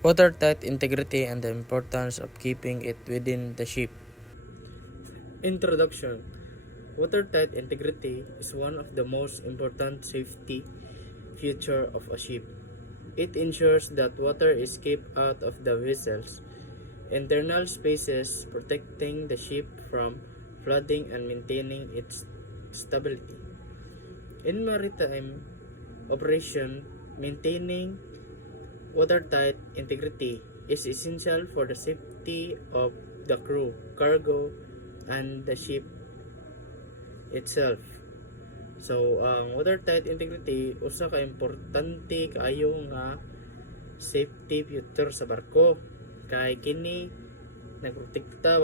Watertight integrity and the importance of keeping it within the ship. Introduction. Watertight integrity is one of the most important safety features of a ship. It ensures that water is kept out of the vessel's internal spaces, protecting the ship from flooding and maintaining its stability. In maritime operation, maintaining watertight integrity is essential for the safety of the crew, cargo, and the ship itself. So, ang watertight integrity usa ka importante kaayo nga safety feature sa barko kay kini nagprotekta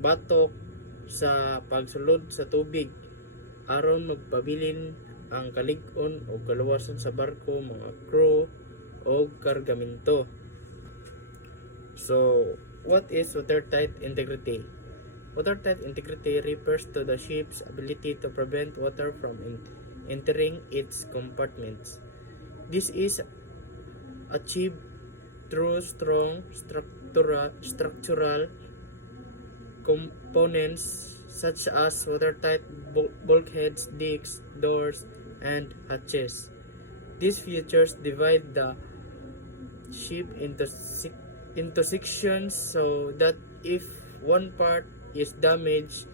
batok sa pagsulod sa tubig aron magpabilin ang kalig-on o kaluwasan sa barko, mga crew o kargamento. So, what is watertight integrity? Watertight integrity refers to the ship's ability to prevent water from entering its compartments. This is achieved through strong structural components such as watertight bulkheads, decks, doors, and hatches. These features divide the ship into sections so that if one part is damaged,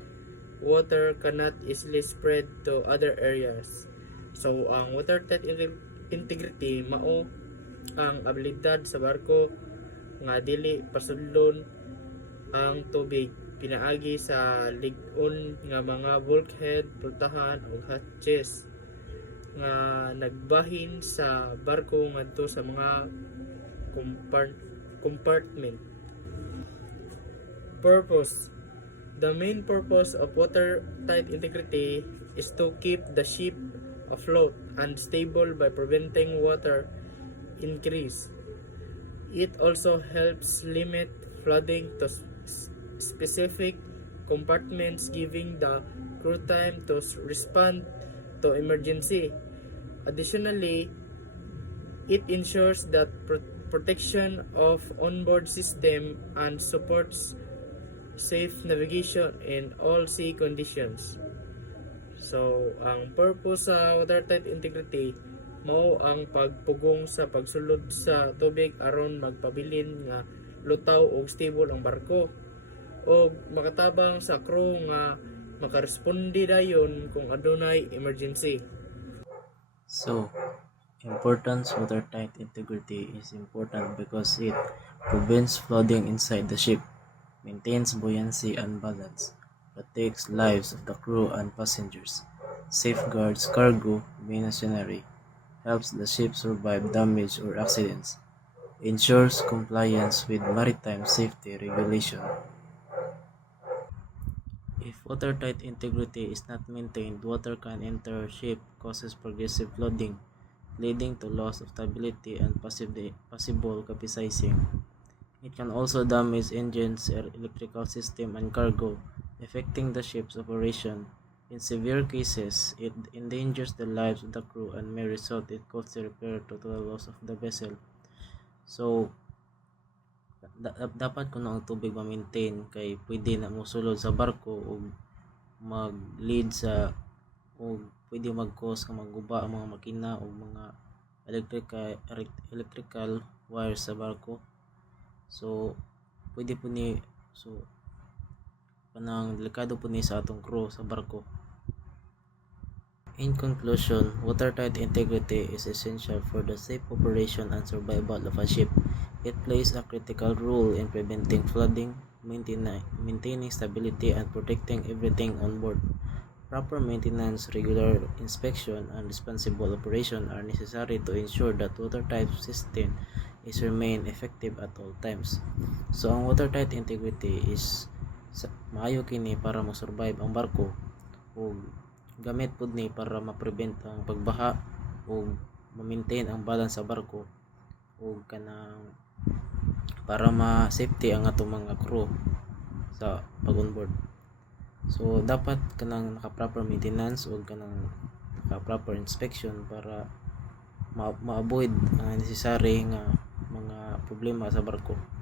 water cannot easily spread to other areas. So, ang watertight integrity mao ang abilidad sa barko nga dili pasudlon ang tubig pinaagi sa lig-on nga mga bulkhead, pultahan o hatches nga nagbahin sa barko ngadto sa mga compartment. Purpose. The main purpose of watertight integrity is to keep the ship afloat and stable by preventing water increase. It also helps limit flooding to specific compartments, giving the crew time to respond to emergency. Additionally, it ensures that protection of onboard system and supports safe navigation in all sea conditions. So, ang purpose sa watertight integrity mao ang pagpugong sa pagsulod sa tubig aron magpabilin nga lutaw ug stable ang barko o makatabang sa crew nga makaresponde dayon kung adunay emergency. So, importance watertight integrity is important because it prevents flooding inside the ship, maintains buoyancy and balance, protects lives of the crew and passengers, safeguards cargo machinery, helps the ship survive damage or accidents, ensures compliance with maritime safety regulation. If watertight integrity is not maintained, water can enter ship, causes progressive flooding, leading to loss of stability and possible capsizing. It can also damage engines, electrical system, and cargo, affecting the ship's operation. In severe cases, it endangers the lives of the crew and may result in costly repair to the loss of the vessel. So, dapat kuno ang tubig ma-maintain kay pwede na mosulod sa barko o mag-lead sa o pwede mag-cause ka magguba ang mga makina o mga electrical wires sa barko. So pwede po ni panang delikado po ni sa atong crew sa barko. In conclusion, watertight integrity is essential for the safe operation and survival of a ship. It plays a critical role in preventing flooding, maintaining stability, and protecting everything on board. Proper maintenance, regular inspection, and responsible operation are necessary to ensure that watertight system is remain effective at all times. So, ang watertight integrity is maayo kini para mo-survive ang barko o gamit pud ni para ma-prevent ang pagbaha o ma-maintain ang balance sa barko o kanang para ma-safety ang atong mga crew sa pag-onboard. So dapat kanang naka-proper maintenance o kanang naka-proper inspection para ma-avoid ang necessary nga mga problema sa barko.